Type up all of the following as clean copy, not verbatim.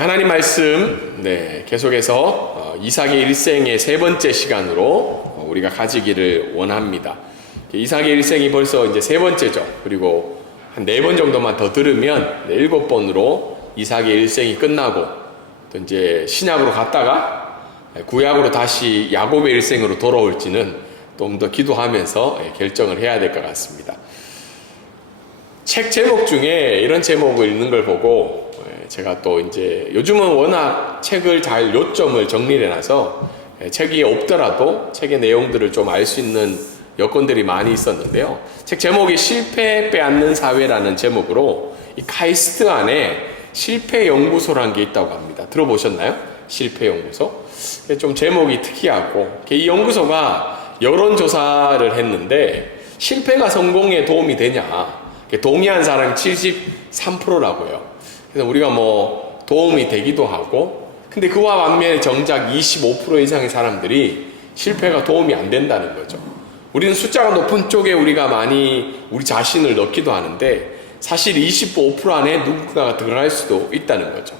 하나님 말씀 계속해서 이삭의 일생의 세 번째 시간으로 우리가 가지기를 원합니다. 이삭의 일생이 벌써 이제 세 번째죠. 그리고 한 4번 정도만 더 들으면 7번으로 이삭의 일생이 끝나고 또 이제 신약으로 갔다가 구약으로 다시 야곱의 일생으로 돌아올지는 좀 더 기도하면서 결정을 해야 될 것 같습니다. 책 제목 중에 이런 제목을 읽는 걸 보고 제가 또 이제 요즘은 워낙 책을 잘 요점을 정리를 해놔서 책이 없더라도 책의 내용들을 좀 알 수 있는 여건들이 많이 있었는데요. 책 제목이 실패 빼앗는 사회라는 제목으로 이 카이스트 안에 실패연구소라는 게 있다고 합니다. 들어보셨나요? 실패연구소. 좀 제목이 특이하고 이 연구소가 여론조사를 했는데 실패가 성공에 도움이 되냐 동의한 사람이 73%라고요. 그래서 우리가 뭐 도움이 되기도 하고 근데 그와 반면에 정작 25% 이상의 사람들이 실패가 도움이 안 된다는 거죠. 우리는 숫자가 높은 쪽에 우리가 많이 우리 자신을 넣기도 하는데 사실 25% 안에 누군가가 들어갈 수도 있다는 거죠.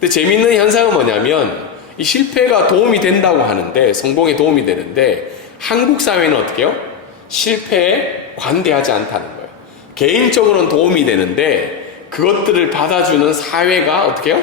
근데 재미있는 현상은 뭐냐면 이 실패가 도움이 된다고 하는데 성공에 도움이 되는데 한국 사회는 어떻게 해요? 실패에 관대하지 않다는 거예요. 개인적으로는 도움이 되는데 그것들을 받아주는 사회가 어떻게 해요?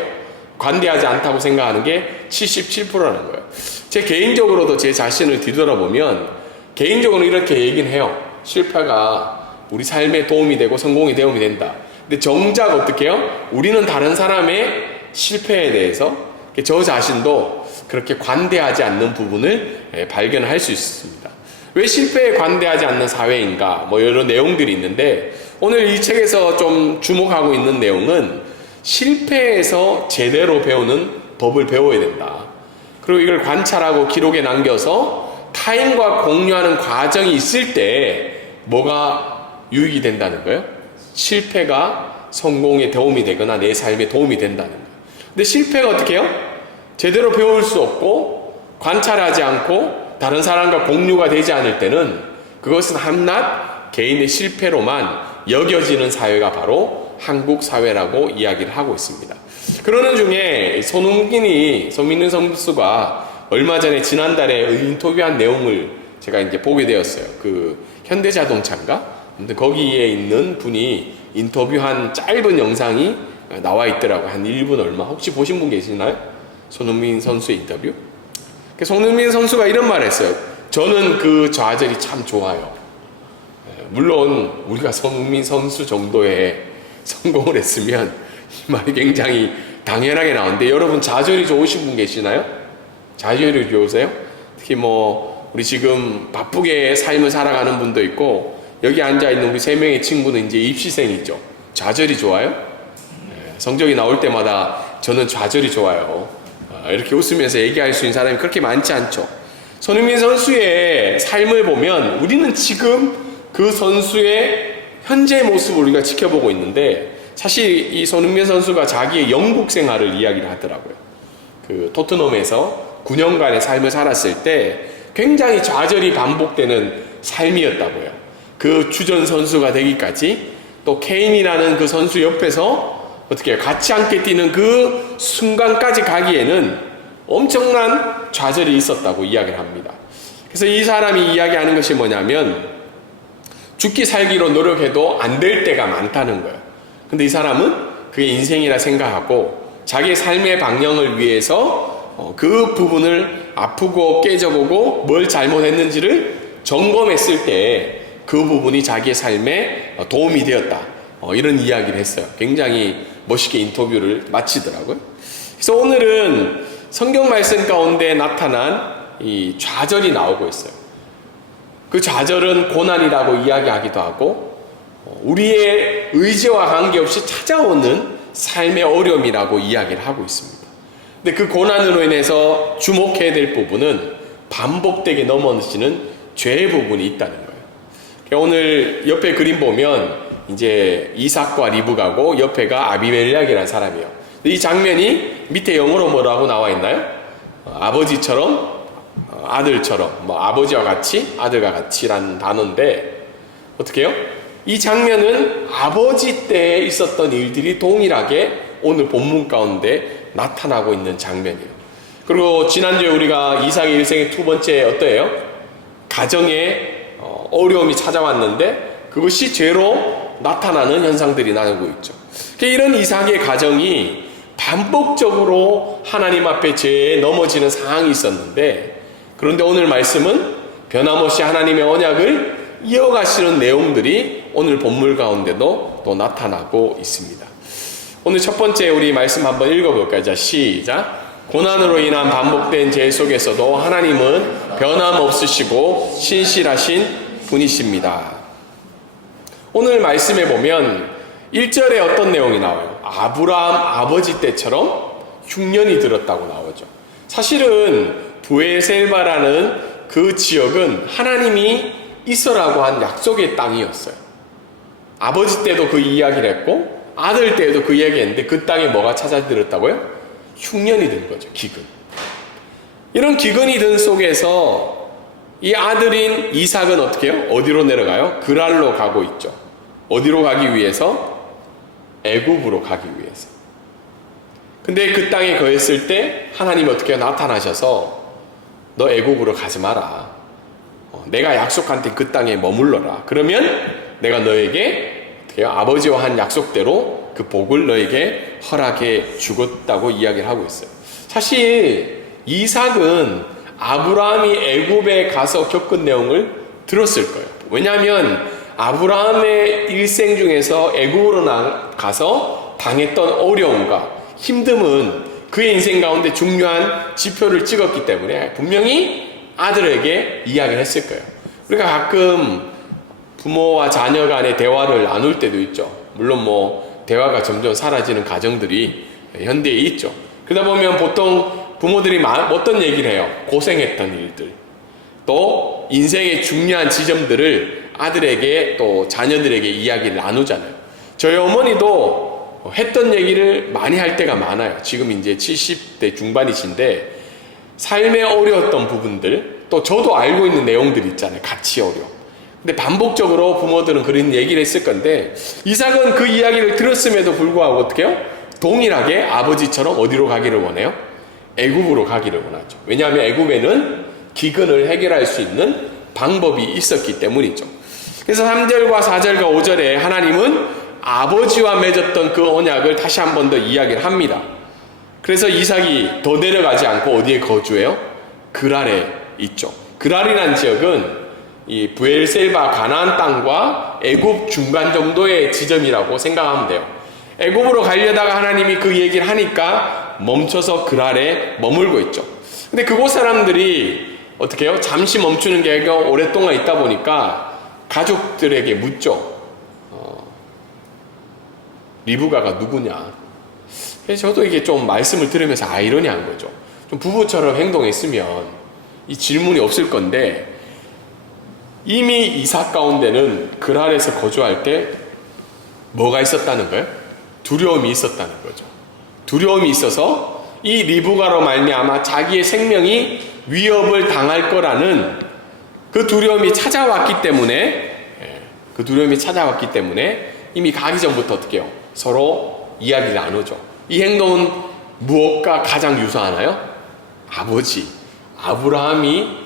관대하지 않다고 생각하는 게 77%라는 거예요. 제 개인적으로도 제 자신을 뒤돌아보면 개인적으로 이렇게 얘기는 해요. 실패가 우리 삶에 도움이 되고 성공에 도움이 된다. 근데 정작 어떻게 해요? 우리는 다른 사람의 실패에 대해서 저 자신도 그렇게 관대하지 않는 부분을 발견할 수 있습니다. 왜 실패에 관대하지 않는 사회인가? 뭐 여러 내용들이 있는데 오늘 이 책에서 좀 주목하고 있는 내용은 실패에서 제대로 배우는 법을 배워야 된다. 그리고 이걸 관찰하고 기록에 남겨서 타인과 공유하는 과정이 있을 때 뭐가 유익이 된다는 거예요? 실패가 성공에 도움이 되거나 내 삶에 도움이 된다는 거예요. 근데 실패가 어떻게 해요? 제대로 배울 수 없고 관찰하지 않고 다른 사람과 공유가 되지 않을 때는 그것은 한낱 개인의 실패로만 여겨지는 사회가 바로 한국 사회라고 이야기를 하고 있습니다. 그러는 중에 손흥민 선수가 얼마 전에 지난달에 인터뷰한 내용을 제가 이제 보게 되었어요. 그 현대자동차인가? 아무튼 거기에 있는 분이 인터뷰한 짧은 영상이 나와 있더라고요. 한 1분 얼마. 혹시 보신 분 계시나요? 손흥민 선수의 인터뷰? 손흥민 선수가 이런 말을 했어요. 저는 그 좌절이 참 좋아요. 물론 우리가 손흥민 선수 정도의 성공을 했으면 이 말이 굉장히 당연하게 나오는데 여러분 좌절이 좋으신 분 계시나요? 좌절이 좋으세요? 특히 뭐 우리 지금 바쁘게 삶을 살아가는 분도 있고 여기 앉아있는 우리 3명의 친구는 이제 입시생이죠. 좌절이 좋아요? 성적이 나올 때마다 저는 좌절이 좋아요. 이렇게 웃으면서 얘기할 수 있는 사람이 그렇게 많지 않죠. 손흥민 선수의 삶을 보면 우리는 지금 그 선수의 현재 모습을 우리가 지켜보고 있는데 사실 이 손흥민 선수가 자기의 영국 생활을 이야기를 하더라고요. 그 토트넘에서 9년간의 삶을 살았을 때 굉장히 좌절이 반복되는 삶이었다고요. 그 주전 선수가 되기까지 또 케인이라는 그 선수 옆에서 어떻게 같이 함께 뛰는 그 순간까지 가기에는 엄청난 좌절이 있었다고 이야기를 합니다. 그래서 이 사람이 이야기하는 것이 뭐냐면 죽기 살기로 노력해도 안 될 때가 많다는 거예요. 근데 이 사람은 그게 인생이라 생각하고 자기의 삶의 방향을 위해서 그 부분을 아프고 깨져보고 뭘 잘못했는지를 점검했을 때 그 부분이 자기의 삶에 도움이 되었다. 이런 이야기를 했어요. 굉장히 멋있게 인터뷰를 마치더라고요. 그래서 오늘은 성경 말씀 가운데 나타난 이 좌절이 나오고 있어요. 그 좌절은 고난이라고 이야기하기도 하고 우리의 의지와 관계없이 찾아오는 삶의 어려움이라고 이야기를 하고 있습니다. 근데 그 고난으로 인해서 주목해야 될 부분은 반복되게 넘어지는 죄의 부분이 있다는 거예요. 오늘 옆에 그림 보면 이제 이삭과 리브가고 옆에가 아비멜렉이라는 사람이에요. 이 장면이 밑에 영어로 뭐라고 나와 있나요? 아버지처럼 아들처럼 뭐 아버지와 같이 아들과 같이라는 단어인데 어떻게 해요? 이 장면은 아버지 때에 있었던 일들이 동일하게 오늘 본문 가운데 나타나고 있는 장면이에요. 그리고 지난주에 우리가 이삭의 일생의 두 번째 어떠해요? 가정에 어려움이 찾아왔는데 그것이 죄로 나타나는 현상들이 나오고 있죠. 이런 이삭의 가정이 반복적으로 하나님 앞에 죄에 넘어지는 상황이 있었는데, 그런데 오늘 말씀은 변함없이 하나님의 언약을 이어가시는 내용들이 오늘 본문 가운데도 또 나타나고 있습니다. 오늘 첫 번째 우리 말씀 한번 읽어볼까요? 자, 시작. 고난으로 인한 반복된 죄 속에서도 하나님은 변함없으시고 신실하신 분이십니다. 오늘 말씀에 보면 1절에 어떤 내용이 나와요? 아브라함 아버지 때처럼 흉년이 들었다고 나오죠. 사실은 브엘셀바라는 그 지역은 하나님이 있어라고 한 약속의 땅이었어요. 아버지 때도 그 이야기를 했고 아들 때도 그 이야기 했는데 그 땅에 뭐가 찾아들었다고요? 흉년이 든 거죠. 기근. 이런 기근이 든 속에서 이 아들인 이삭은 어떻게 해요? 어디로 내려가요? 그랄로 가고 있죠. 어디로 가기 위해서? 애굽으로 가기 위해서. 근데 그 땅에 거했을 때 하나님이 어떻게 나타나셔서 너 애굽으로 가지 마라. 내가 약속한 때 그 땅에 머물러라. 그러면 내가 너에게 어떻게 해요? 아버지와 한 약속대로 그 복을 너에게 허락해 주겠다고 이야기를 하고 있어요. 사실 이삭은 아브라함이 애굽에 가서 겪은 내용을 들었을 거예요. 왜냐하면 아브라함의 일생 중에서 애굽으로 가서 당했던 어려움과 힘듦은 그의 인생 가운데 중요한 지표를 찍었기 때문에 분명히 아들에게 이야기를 했을 거예요. 우리가 가끔 부모와 자녀 간의 대화를 나눌 때도 있죠. 물론 대화가 점점 사라지는 가정들이 현대에 있죠. 그러다 보면 보통 부모들이 어떤 얘기를 해요? 고생했던 일들, 또 인생의 중요한 지점들을 아들에게 또 자녀들에게 이야기를 나누잖아요. 저희 어머니도 했던 얘기를 많이 할 때가 많아요. 지금 이제 70대 중반이신데 삶에 어려웠던 부분들, 또 저도 알고 있는 내용들 있잖아요. 같이 어려움. 근데 반복적으로 부모들은 그런 얘기를 했을 건데 이삭은 그 이야기를 들었음에도 불구하고 어떻게 해요? 동일하게 아버지처럼 어디로 가기를 원해요? 애굽으로 가기를 원하죠. 왜냐하면 애굽에는 기근을 해결할 수 있는 방법이 있었기 때문이죠. 그래서 3절과 4절과 5절에 하나님은 아버지와 맺었던 그 언약을 다시 한 번 더 이야기를 합니다. 그래서 이삭이 더 내려가지 않고 어디에 거주해요? 그랄에 있죠. 그랄이라는 지역은 이 브엘셀바 가나안 땅과 애굽 중간 정도의 지점이라고 생각하면 돼요. 애굽으로 가려다가 하나님이 그 얘기를 하니까 멈춰서 그랄에 머물고 있죠. 근데 그곳 사람들이 어떻게 해요? 잠시 멈추는 게 아니라 오랫동안 있다 보니까 가족들에게 묻죠. 리브가가 누구냐? 그래서 저도 이게 좀 말씀을 들으면서 아이러니한 거죠. 좀 부부처럼 행동했으면 이 질문이 없을 건데 이미 이삭 가운데는 그랄에서 거주할 때 뭐가 있었다는 거예요? 두려움이 있었다는 거죠. 두려움이 있어서 이 리브가로 말미암아 자기의 생명이 위협을 당할 거라는 그 두려움이 찾아왔기 때문에 이미 가기 전부터 어떻게 해요? 서로 이야기를 나누죠. 이 행동은 무엇과 가장 유사하나요? 아브라함이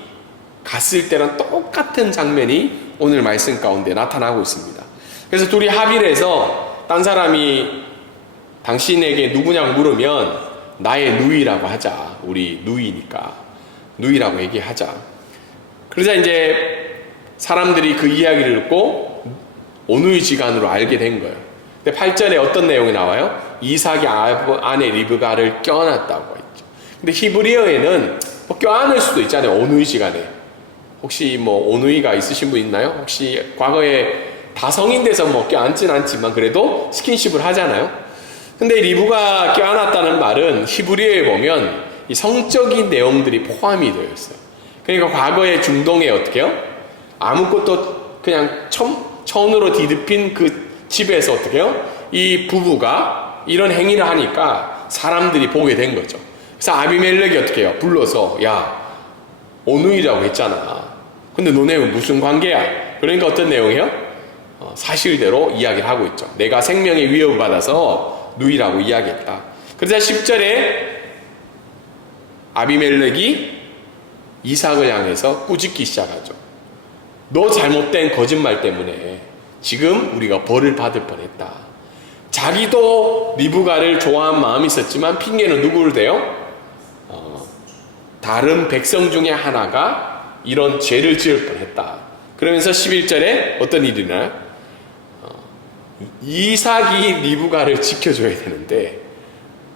갔을 때랑 똑같은 장면이 오늘 말씀 가운데 나타나고 있습니다. 그래서 둘이 합의를 해서 딴 사람이 당신에게 누구냐고 물으면 나의 누이라고 하자. 우리 누이니까 누이라고 얘기하자. 그러자 이제 사람들이 그 이야기를 듣고 오누이지간으로 알게 된 거예요. 근데 8절에 어떤 내용이 나와요? 이삭이 아내 리브가를 껴안았다고 했죠. 근데 히브리어에는 껴안을 수도 있잖아요. 오누이지간에. 혹시 오누이가 있으신 분 있나요? 혹시 과거에 다성인 돼서 껴안진 않지만 그래도 스킨십을 하잖아요. 근데 리브가 껴안았다는 말은 히브리어에 보면 이 성적인 내용들이 포함이 되어 있어요. 그러니까 과거에 중동에 어떻게 해요? 아무것도 그냥 천으로 뒤덮인 그 집에서 어떻게 해요? 이 부부가 이런 행위를 하니까 사람들이 보게 된 거죠. 그래서 아비멜렉이 어떻게 해요? 불러서 야 오누이라고 했잖아. 근데 너네 무슨 관계야? 그러니까 어떤 내용이에요? 사실대로 이야기를 하고 있죠. 내가 생명의 위협을 받아서 누이라고 이야기했다. 그러자 10절에 아비멜렉이 이삭을 향해서 꾸짖기 시작하죠. 너 잘못된 거짓말 때문에 지금 우리가 벌을 받을 뻔했다. 자기도 리브가를 좋아한 마음이 있었지만 핑계는 누구를 대요? 다른 백성 중에 하나가 이런 죄를 지을 뻔했다. 그러면서 11절에 어떤 일이 일어나요? 이삭이 리브가를 지켜줘야 되는데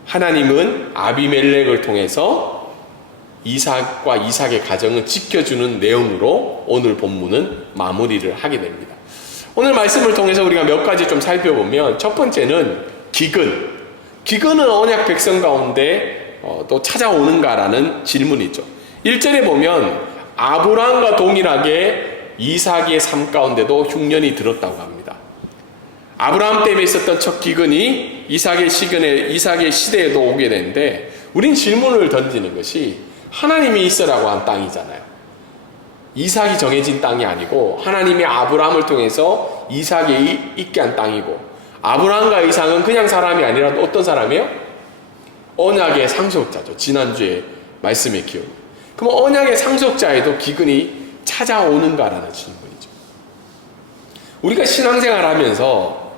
하나님은 아비멜렉을 통해서 이삭과 이삭의 가정을 지켜주는 내용으로 오늘 본문은 마무리를 하게 됩니다. 오늘 말씀을 통해서 우리가 몇 가지 좀 살펴보면 첫 번째는 기근은 언약 백성 가운데 또 찾아오는가라는 질문이죠. 1절에 보면 아브라함과 동일하게 이삭의 삶 가운데도 흉년이 들었다고 합니다. 아브라함 때문에 있었던 첫 기근이 이삭의 시대에도 오게 되는데 우린 질문을 던지는 것이 하나님이 있으라고 한 땅이잖아요. 이삭이 정해진 땅이 아니고 하나님이 아브라함을 통해서 이삭이 있게 한 땅이고 아브라함과 이삭은 그냥 사람이 아니라 어떤 사람이에요? 언약의 상속자죠. 지난주에 말씀의 기억. 그럼 언약의 상속자에도 기근이 찾아오는가라는 질문이죠. 우리가 신앙생활 하면서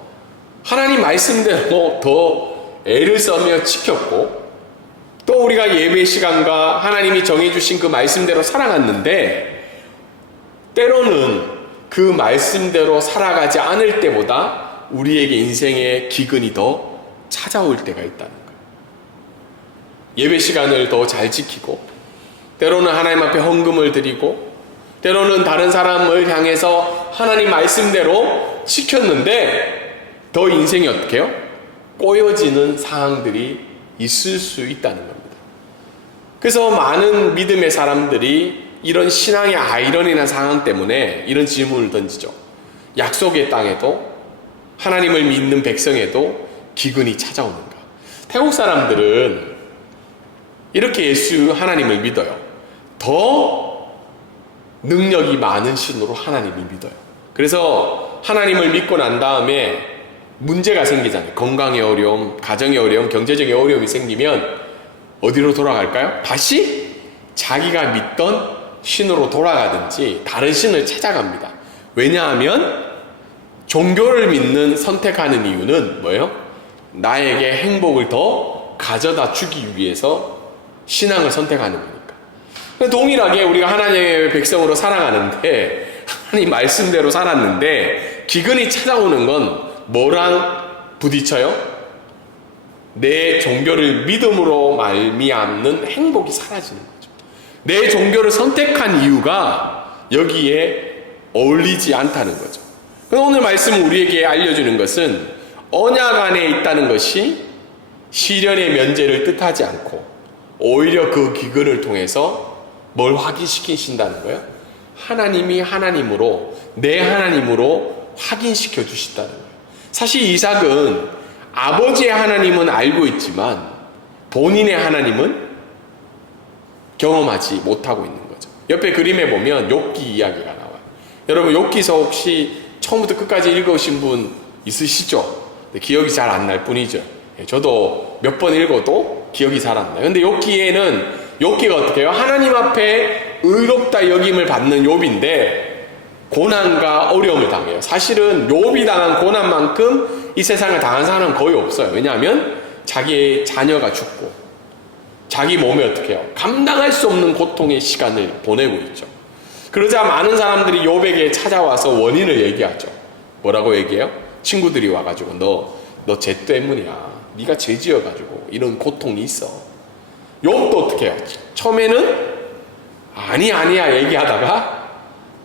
하나님 말씀대로 더 애를 써며 지켰고 또 우리가 예배 시간과 하나님이 정해주신 그 말씀대로 살아갔는데 때로는 그 말씀대로 살아가지 않을 때보다 우리에게 인생의 기근이 더 찾아올 때가 있다는 거예요. 예배 시간을 더 잘 지키고 때로는 하나님 앞에 헌금을 드리고 때로는 다른 사람을 향해서 하나님 말씀대로 지켰는데 더 인생이 어떻게 해요? 꼬여지는 상황들이 있을 수 있다는 겁니다. 그래서 많은 믿음의 사람들이 이런 신앙의 아이러니한 상황 때문에 이런 질문을 던지죠. 약속의 땅에도 하나님을 믿는 백성에도 기근이 찾아오는가? 태국 사람들은 이렇게 예수 하나님을 믿어요. 더 능력이 많은 신으로 하나님을 믿어요. 그래서 하나님을 믿고 난 다음에 문제가 생기잖아요. 건강의 어려움, 가정의 어려움, 경제적인 어려움이 생기면 어디로 돌아갈까요? 다시 자기가 믿던 신으로 돌아가든지 다른 신을 찾아갑니다. 왜냐하면 종교를 믿는 선택하는 이유는 뭐예요? 나에게 행복을 더 가져다 주기 위해서 신앙을 선택하는 거니까. 동일하게 우리가 하나님의 백성으로 살아가는데 하나님 말씀대로 살았는데 기근이 찾아오는 건 뭐랑 부딪혀요? 내 종교를 믿음으로 말미암는 행복이 사라지는 거죠. 내 종교를 선택한 이유가 여기에 어울리지 않다는 거죠. 오늘 말씀은 우리에게 알려주는 것은 언약 안에 있다는 것이 시련의 면제를 뜻하지 않고 오히려 그 기근을 통해서 뭘 확인시키신다는 거예요? 하나님이 하나님으로, 내 하나님으로 확인시켜 주신다는 거예요. 사실 이삭은 아버지의 하나님은 알고 있지만 본인의 하나님은 경험하지 못하고 있는 거죠. 옆에 그림에 보면 욥기 이야기가 나와요. 여러분 욥기서 혹시 처음부터 끝까지 읽으신 분 있으시죠? 기억이 잘 안 날 뿐이죠. 저도 몇 번 읽어도 기억이 잘 안 나요. 근데 욥기에는 욥기가 어떻게 해요? 하나님 앞에 의롭다 여김을 받는 욥인데 고난과 어려움을 당해요. 사실은 욥이 당한 고난만큼 이 세상을 당한 사람은 거의 없어요. 왜냐하면 자기의 자녀가 죽고 자기 몸에 어떻게 해요? 감당할 수 없는 고통의 시간을 보내고 있죠. 그러자 많은 사람들이 욥에게 찾아와서 원인을 얘기하죠. 뭐라고 얘기해요? 친구들이 와가지고 너 죄 때문이야. 네가 죄 지어가지고 이런 고통이 있어. 욥도 어떻게 해요? 처음에는 아니야 얘기하다가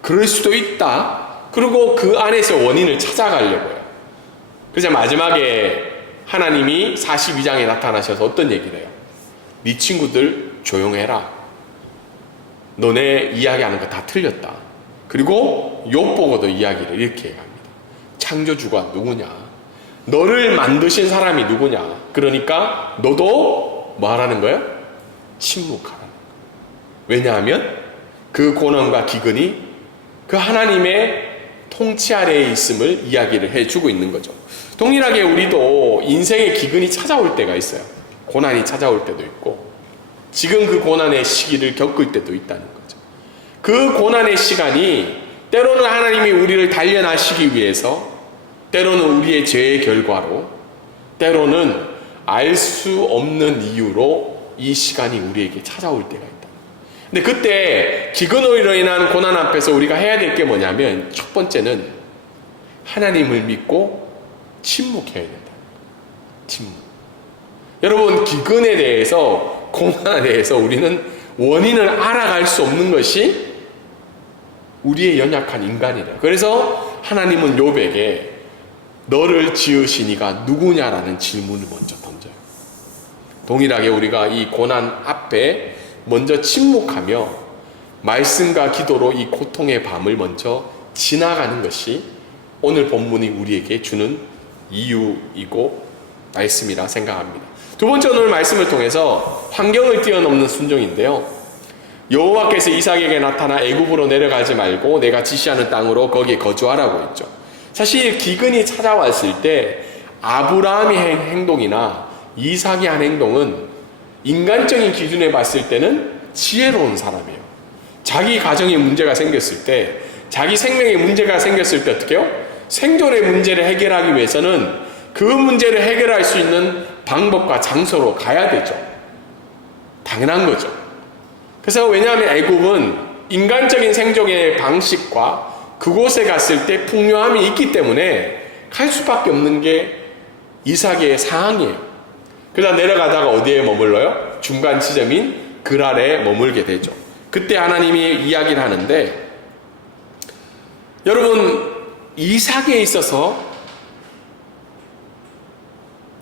그럴 수도 있다. 그리고 그 안에서 원인을 찾아가려고 해요. 그래서 마지막에 하나님이 42장에 나타나셔서 어떤 얘기를 해요? 네 친구들 조용해라. 너네 이야기하는 거 다 틀렸다. 그리고 욥 보고도 이야기를 이렇게 합니다. 창조주가 누구냐? 너를 만드신 사람이 누구냐? 그러니까 너도 뭐 하라는 거예요? 침묵하라는 거예요. 왜냐하면 그 고난과 기근이 그 하나님의 통치 아래에 있음을 이야기를 해주고 있는 거죠. 동일하게 우리도 인생의 기근이 찾아올 때가 있어요. 고난이 찾아올 때도 있고 지금 그 고난의 시기를 겪을 때도 있다는 거죠. 그 고난의 시간이 때로는 하나님이 우리를 단련하시기 위해서, 때로는 우리의 죄의 결과로, 때로는 알 수 없는 이유로 이 시간이 우리에게 찾아올 때가 있다. 근데 그때 기근으로 인한 고난 앞에서 우리가 해야 될 게 뭐냐면, 첫 번째는 하나님을 믿고 침묵해야 된다. 침묵. 여러분, 기근에 대해서, 고난에 대해서 우리는 원인을 알아갈 수 없는 것이 우리의 연약한 인간이다. 그래서 하나님은 욥에게 너를 지으신 이가 누구냐라는 질문을 먼저 던져요. 동일하게 우리가 이 고난 앞에 먼저 침묵하며 말씀과 기도로 이 고통의 밤을 먼저 지나가는 것이 오늘 본문이 우리에게 주는 이유이고 말씀이라 생각합니다. 두 번째, 오늘 말씀을 통해서 환경을 뛰어넘는 순종인데요, 여호와께서 이삭에게 나타나 애굽으로 내려가지 말고 내가 지시하는 땅으로 거기에 거주하라고 했죠. 사실 기근이 찾아왔을 때 아브라함의 행동이나 이삭이 한 행동은 인간적인 기준에 봤을 때는 지혜로운 사람이에요. 자기 가정에 문제가 생겼을 때, 자기 생명에 문제가 생겼을 때 어떻게 해요? 생존의 문제를 해결하기 위해서는 그 문제를 해결할 수 있는 방법과 장소로 가야 되죠. 당연한 거죠. 그래서 왜냐하면 애굽은 인간적인 생존의 방식과 그곳에 갔을 때 풍요함이 있기 때문에 갈 수밖에 없는 게 이삭의 상황이에요. 그러다 내려가다가 어디에 머물러요? 중간 지점인 그랄에 머물게 되죠. 그때 하나님이 이야기를 하는데, 여러분, 이삭에 있어서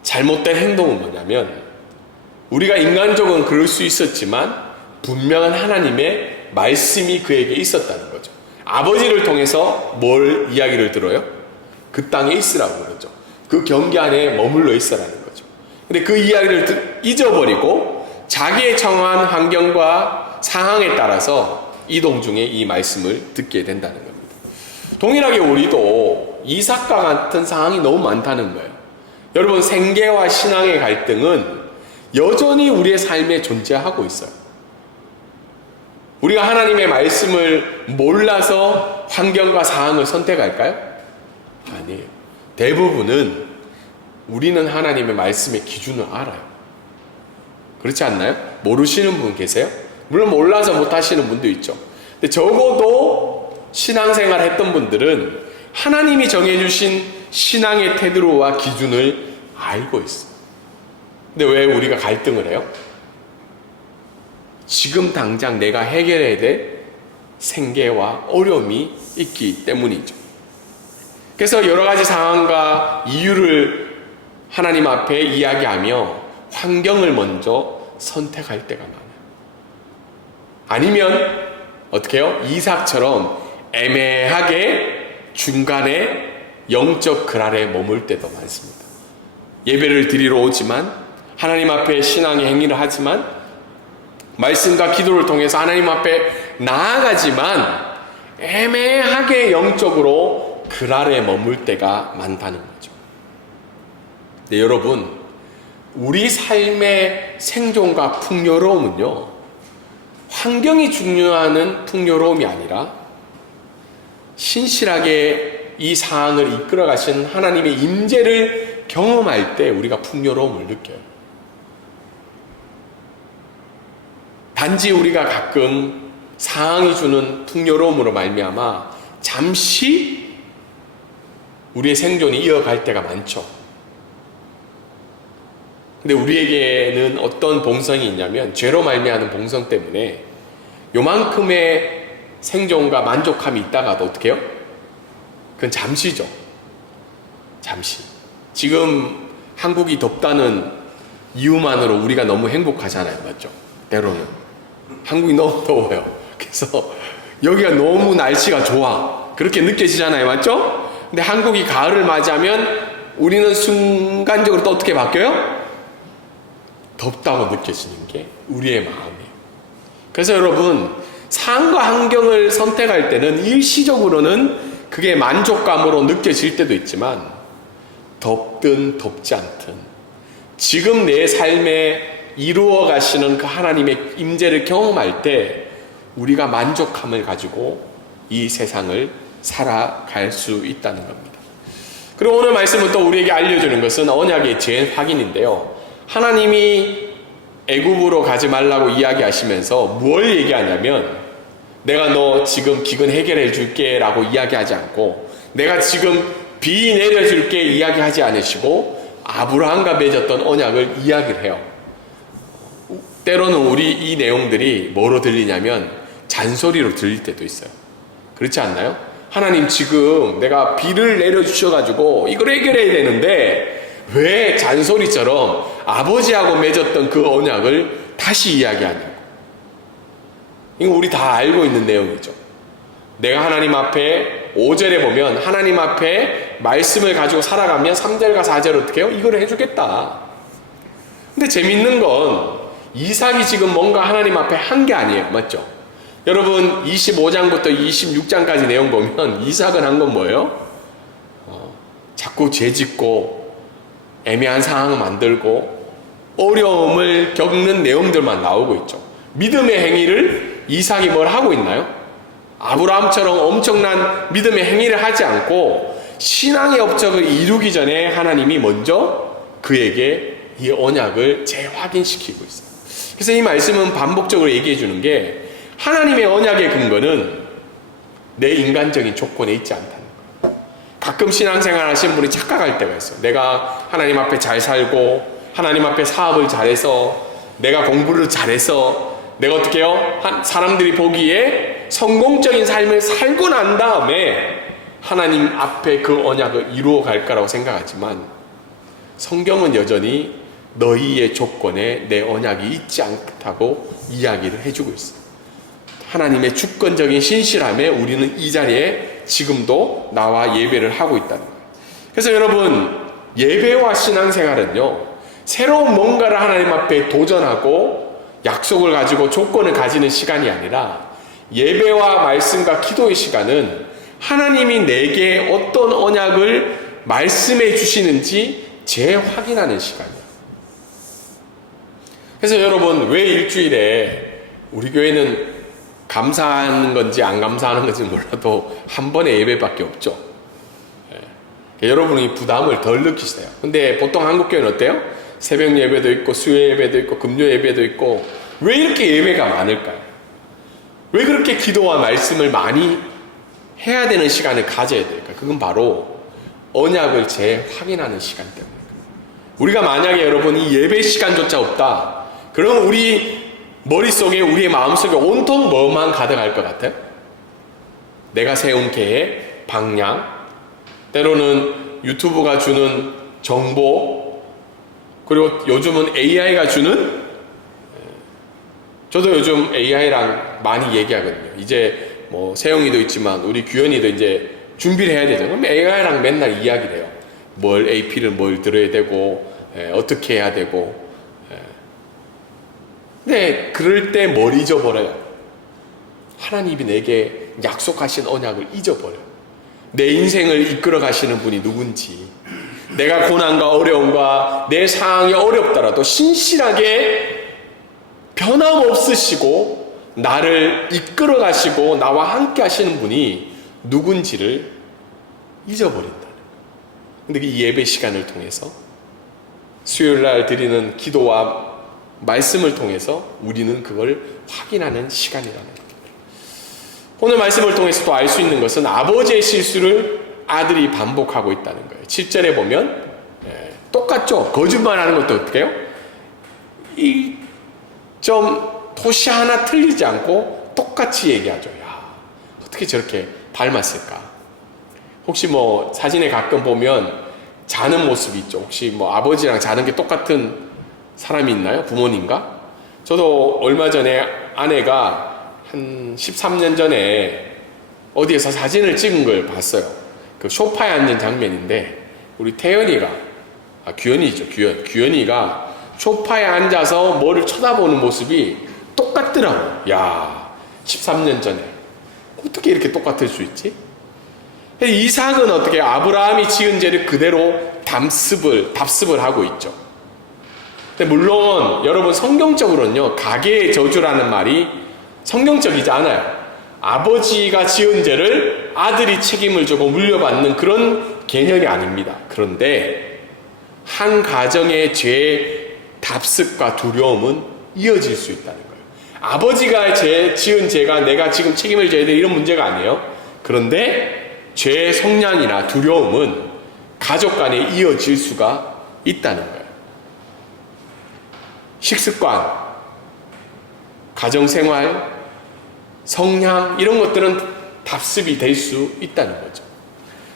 잘못된 행동은 뭐냐면, 우리가 인간적으로는 그럴 수 있었지만 분명한 하나님의 말씀이 그에게 있었다는 거죠. 아버지를 통해서 뭘 이야기를 들어요? 그 땅에 있으라고 그러죠. 그 경계 안에 머물러 있으라는 거죠. 근데 그 이야기를 잊어버리고 자기의 처한 환경과 상황에 따라서 이동 중에 이 말씀을 듣게 된다는 겁니다. 동일하게 우리도 이삭과 같은 상황이 너무 많다는 거예요. 여러분, 생계와 신앙의 갈등은 여전히 우리의 삶에 존재하고 있어요. 우리가 하나님의 말씀을 몰라서 환경과 상황을 선택할까요? 아니에요. 대부분은 우리는 하나님의 말씀의 기준을 알아요. 그렇지 않나요? 모르시는 분 계세요? 물론 몰라서 못하시는 분도 있죠. 근데 적어도 신앙생활 했던 분들은 하나님이 정해주신 신앙의 태도와 기준을 알고 있어요. 근데 왜 우리가 갈등을 해요? 지금 당장 내가 해결해야 될 생계와 어려움이 있기 때문이죠. 그래서 여러 가지 상황과 이유를 하나님 앞에 이야기하며 환경을 먼저 선택할 때가 많아요. 아니면 어떻게 해요? 이삭처럼 애매하게 중간에 영적 그랄에 머물 때도 많습니다. 예배를 드리러 오지만, 하나님 앞에 신앙의 행위를 하지만, 말씀과 기도를 통해서 하나님 앞에 나아가지만 애매하게 영적으로 그랄에 머물 때가 많다는 거죠. 네, 여러분, 우리 삶의 생존과 풍요로움은요, 환경이 중요한 풍요로움이 아니라 신실하게 이 상황을 이끌어 가신 하나님의 임재를 경험할 때 우리가 풍요로움을 느껴요. 단지 우리가 가끔 상황이 주는 풍요로움으로 말미암아 잠시 우리의 생존이 이어갈 때가 많죠. 근데 우리에게는 어떤 봉성이 있냐면, 죄로 말미암는 봉성 때문에 요만큼의 생존과 만족함이 있다가도 어떻게 해요? 그건 잠시죠. 잠시. 지금 한국이 덥다는 이유만으로 우리가 너무 행복하잖아요. 맞죠? 때로는. 한국이 너무 더워요. 그래서 여기가 너무 날씨가 좋아. 그렇게 느껴지잖아요. 맞죠? 근데 한국이 가을을 맞이하면 우리는 순간적으로 또 어떻게 바뀌어요? 덥다고 느껴지는 게 우리의 마음이에요. 그래서 여러분, 상황과 환경을 선택할 때는 일시적으로는 그게 만족감으로 느껴질 때도 있지만, 덥든 덥지 않든 지금 내 삶에 이루어 가시는 그 하나님의 임재를 경험할 때 우리가 만족함을 가지고 이 세상을 살아갈 수 있다는 겁니다. 그리고 오늘 말씀은 또 우리에게 알려주는 것은 언약의 재확인인데요. 하나님이 애굽으로 가지 말라고 이야기하시면서 뭘 얘기하냐면 내가 너 지금 기근 해결해 줄게 라고 이야기하지 않고 내가 지금 비 내려줄게 이야기하지 않으시고 아브라함과 맺었던 언약을 이야기를 해요. 때로는 우리 이 내용들이 뭐로 들리냐면 잔소리로 들릴 때도 있어요. 그렇지 않나요? 하나님 지금 내가 비를 내려주셔가지고 이걸 해결해야 되는데 왜 잔소리처럼 아버지하고 맺었던 그 언약을 다시 이야기하냐고. 이거 우리 다 알고 있는 내용이죠. 내가 하나님 앞에 5절에 보면 하나님 앞에 말씀을 가지고 살아가면 3절과 4절 어떻게 해요? 이걸 해주겠다. 근데 재밌는 건 이삭이 지금 뭔가 하나님 앞에 한 게 아니에요. 맞죠? 여러분 25장부터 26장까지 내용 보면 이삭은 한 건 뭐예요? 자꾸 죄짓고 애매한 상황 만들고 어려움을 겪는 내용들만 나오고 있죠. 믿음의 행위를 이삭이 뭘 하고 있나요? 아브라함처럼 엄청난 믿음의 행위를 하지 않고 신앙의 업적을 이루기 전에 하나님이 먼저 그에게 이 언약을 재확인시키고 있어요. 그래서 이 말씀은 반복적으로 얘기해 주는 게 하나님의 언약의 근거는 내 인간적인 조건에 있지 않다는 거예요. 가끔 신앙생활 하시는 분이 착각할 때가 있어요. 내가 하나님 앞에 잘 살고 하나님 앞에 사업을 잘해서 내가 공부를 잘해서 내가 어떻게 해요? 사람들이 보기에 성공적인 삶을 살고 난 다음에 하나님 앞에 그 언약을 이루어 갈 거라고 생각하지만 성경은 여전히 너희의 조건에 내 언약이 있지 않다고 이야기를 해주고 있어요. 하나님의 주권적인 신실함에 우리는 이 자리에 지금도 나와 예배를 하고 있다는 거예요. 그래서 여러분 예배와 신앙생활은요 새로운 뭔가를 하나님 앞에 도전하고 약속을 가지고 조건을 가지는 시간이 아니라 예배와 말씀과 기도의 시간은 하나님이 내게 어떤 언약을 말씀해 주시는지 재확인하는 시간이에요. 그래서 여러분 왜 일주일에 우리 교회는 감사하는 건지 안 감사하는 건지 몰라도 한 번의 예배밖에 없죠. 여러분이 부담을 덜 느끼세요. 근데 보통 한국교회는 어때요? 새벽 예배도 있고 수요 예배도 있고 금요 예배도 있고 왜 이렇게 예배가 많을까요? 왜 그렇게 기도와 말씀을 많이 해야 되는 시간을 가져야 될까요? 그건 바로 언약을 재확인하는 시간 때문입니다. 우리가 만약에 여러분 이 예배 시간조차 없다 그럼 우리 머릿속에 우리의 마음속에 온통 뭐만 가득할 것 같아요? 내가 세운 계획, 방향, 때로는 유튜브가 주는 정보, 그리고 요즘은 AI가 주는, 저도 요즘 AI랑 많이 얘기하거든요. 이제 뭐 세영이도 있지만 우리 규현이도 이제 준비를 해야 되죠. 그럼 AI랑 맨날 이야기를 해요. 뭘 AP를 뭘 들어야 되고 어떻게 해야 되고. 근데 그럴 때 뭘 잊어버려요? 하나님이 내게 약속하신 언약을 잊어버려요. 내 인생을 이끌어 가시는 분이 누군지, 내가 고난과 어려움과 내 상황이 어렵더라도 신실하게 변함없으시고 나를 이끌어 가시고 나와 함께 하시는 분이 누군지를 잊어버린다는 거예요. 근데 이 예배 시간을 통해서 수요일날 드리는 기도와 말씀을 통해서 우리는 그걸 확인하는 시간이라는 거예요. 오늘 말씀을 통해서 또 알 수 있는 것은 아버지의 실수를 아들이 반복하고 있다는 거예요. 7절에 보면 똑같죠. 거짓말하는 것도 어떻게 해요? 좀 토시 하나 틀리지 않고 똑같이 얘기하죠. 야, 어떻게 저렇게 닮았을까? 혹시 뭐 사진에 가끔 보면 자는 모습이 있죠. 혹시 뭐 아버지랑 자는 게 똑같은 사람이 있나요? 부모님과? 저도 얼마 전에 아내가 한 13년 전에 어디에서 사진을 찍은 걸 봤어요. 그 소파에 앉은 장면인데 우리 태연이가 규현이죠. 규현이가 소파에 앉아서 뭐를 쳐다보는 모습이 똑같더라고요. 야, 13년 전에 어떻게 이렇게 똑같을 수 있지? 이삭은 어떻게 아브라함이 지은 죄를 그대로 답습을 하고 있죠. 근데 물론 여러분 성경적으로는요, 가계의 저주라는 말이 성경적이지 않아요. 아버지가 지은 죄를 아들이 책임을 지고 물려받는 그런 개념이 아닙니다. 그런데 한 가정의 죄의 답습과 두려움은 이어질 수 있다는 거예요. 아버지가 지은 죄가 내가 지금 책임을 져야 돼, 이런 문제가 아니에요. 그런데 죄의 성량이나 두려움은 가족 간에 이어질 수가 있다는 거예요. 식습관, 가정생활, 성향, 이런 것들은 답습이 될 수 있다는 거죠.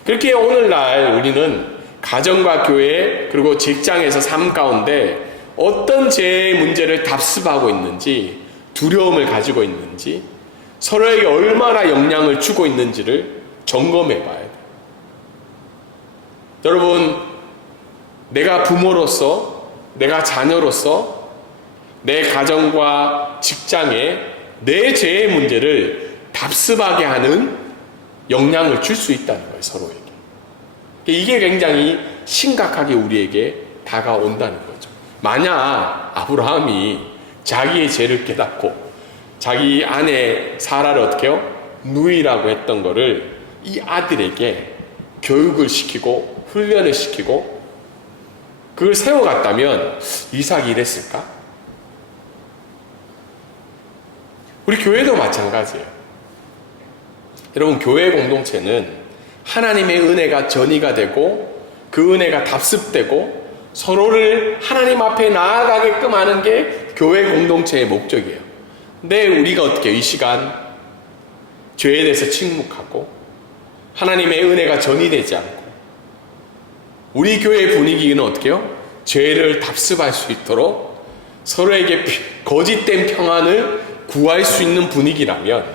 그렇게 오늘날 우리는 가정과 교회 그리고 직장에서 삶 가운데 어떤 죄의 문제를 답습하고 있는지, 두려움을 가지고 있는지, 서로에게 얼마나 영향을 주고 있는지를 점검해 봐야 돼요. 여러분, 내가 부모로서, 내가 자녀로서 내 가정과 직장에 내 죄의 문제를 답습하게 하는 영향을 줄 수 있다는 거예요, 서로에게. 이게 굉장히 심각하게 우리에게 다가온다는 거죠. 만약 아브라함이 자기의 죄를 깨닫고 자기 아내 사라를 어떻게 해요? 누이라고 했던 거를 이 아들에게 교육을 시키고 훈련을 시키고 그걸 세워갔다면 이삭이 이랬을까? 우리 교회도 마찬가지예요. 여러분, 교회 공동체는 하나님의 은혜가 전이가 되고 그 은혜가 답습되고 서로를 하나님 앞에 나아가게끔 하는 게 교회 공동체의 목적이에요. 근데 우리가 어떻게 이 시간 죄에 대해서 침묵하고 하나님의 은혜가 전이되지 않고 우리 교회의 분위기는 어떻게 해요? 죄를 답습할 수 있도록 서로에게 거짓된 평안을 구할 수 있는 분위기라면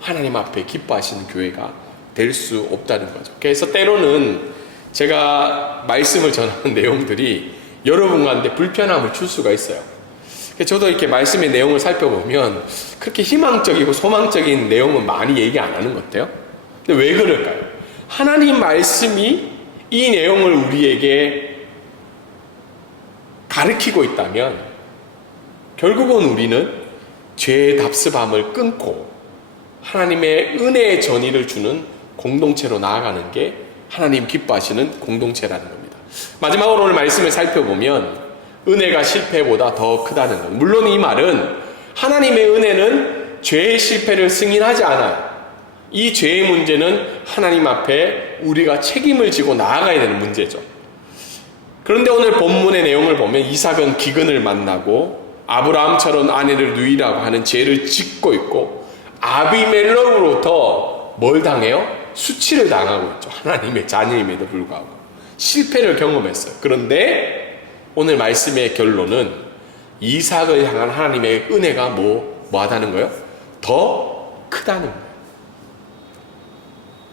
하나님 앞에 기뻐하시는 교회가 될 수 없다는 거죠. 그래서 때로는 제가 말씀을 전하는 내용들이 여러분 가운데 불편함을 줄 수가 있어요. 저도 이렇게 말씀의 내용을 살펴보면 그렇게 희망적이고 소망적인 내용은 많이 얘기 안 하는 것 같아요. 근데 왜 그럴까요? 하나님 말씀이 이 내용을 우리에게 가르치고 있다면 결국은 우리는 죄의 답습함을 끊고 하나님의 은혜의 전의를 주는 공동체로 나아가는 게 하나님 기뻐하시는 공동체라는 겁니다. 마지막으로 오늘 말씀을 살펴보면 은혜가 실패보다 더 크다는 것. 물론 이 말은 하나님의 은혜는 죄의 실패를 승인하지 않아요. 이 죄의 문제는 하나님 앞에 우리가 책임을 지고 나아가야 되는 문제죠. 그런데 오늘 본문의 내용을 보면 이삭은 기근을 만나고 아브라함처럼 아내를 누이라고 하는 죄를 짓고 있고 아비멜렉으로부터 뭘 당해요? 수치를 당하고 있죠. 하나님의 자녀임에도 불구하고 실패를 경험했어요. 그런데 오늘 말씀의 결론은 이삭을 향한 하나님의 은혜가 뭐 하다는 거예요? 더 크다는 거예요.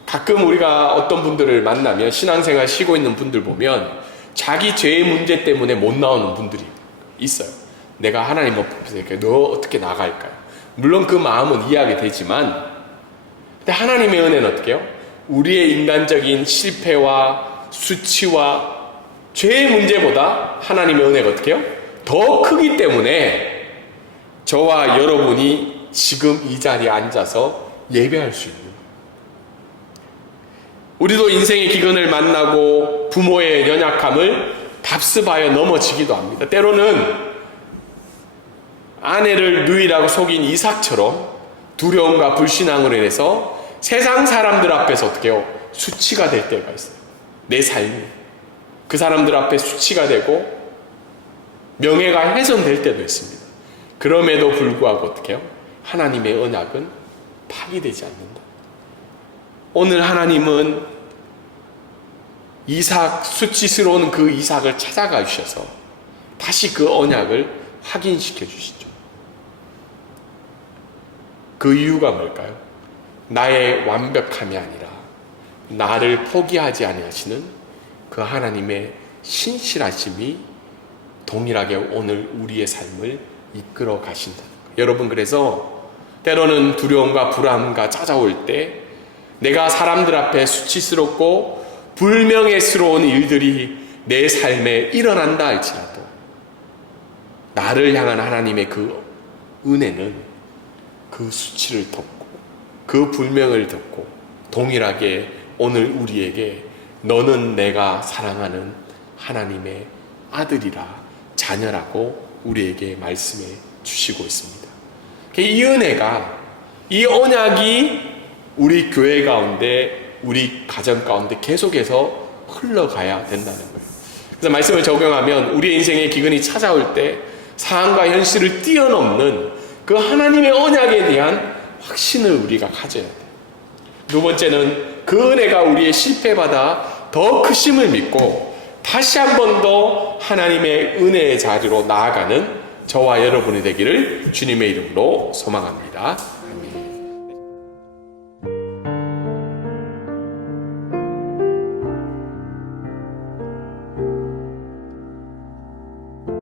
가끔 우리가 어떤 분들을 만나면 신앙생활 쉬고 있는 분들 보면 자기 죄의 문제 때문에 못 나오는 분들이 있어요. 내가 하나님 앞에서 너 어떻게 나갈까요? 물론 그 마음은 이해하게 되지만 근데 하나님의 은혜는 어떻게 해요? 우리의 인간적인 실패와 수치와 죄의 문제보다 하나님의 은혜가 어떻게 해요? 더 크기 때문에 저와 여러분이 지금 이 자리에 앉아서 예배할 수 있는 거예요. 우리도 인생의 기근을 만나고 부모의 연약함을 답습하여 넘어지기도 합니다. 때로는 아내를 누이라고 속인 이삭처럼 두려움과 불신앙으로 인해서 세상 사람들 앞에서 어떻게 해요? 수치가 될 때가 있어요. 내 삶이 그 사람들 앞에 수치가 되고 명예가 훼손될 때도 있습니다. 그럼에도 불구하고 어떻게 해요? 하나님의 언약은 파기되지 않는다. 오늘 하나님은 이삭, 수치스러운 그 이삭을 찾아가 주셔서 다시 그 언약을 확인시켜 주시죠. 그 이유가 뭘까요? 나의 완벽함이 아니라 나를 포기하지 아니하시는 그 하나님의 신실하심이 동일하게 오늘 우리의 삶을 이끌어 가신다는 거예요. 여러분, 그래서 때로는 두려움과 불안과 찾아올 때 내가 사람들 앞에 수치스럽고 불명예스러운 일들이 내 삶에 일어난다 할지라도 나를 향한 하나님의 그 은혜는 그 수치를 덮고 그 불명을 덮고 동일하게 오늘 우리에게 너는 내가 사랑하는 하나님의 아들이라 자녀라고 우리에게 말씀해 주시고 있습니다. 이 은혜가, 이 언약이 우리 교회 가운데, 우리 가정 가운데 계속해서 흘러가야 된다는 거예요. 그래서 말씀을 적용하면 우리 인생의 기근이 찾아올 때 상황과 현실을 뛰어넘는 그 하나님의 언약에 대한 확신을 우리가 가져야 돼요. 두 번째는 그 은혜가 우리의 실패보다 더 크심을 믿고 다시 한 번 더 하나님의 은혜의 자리로 나아가는 저와 여러분이 되기를 주님의 이름으로 소망합니다.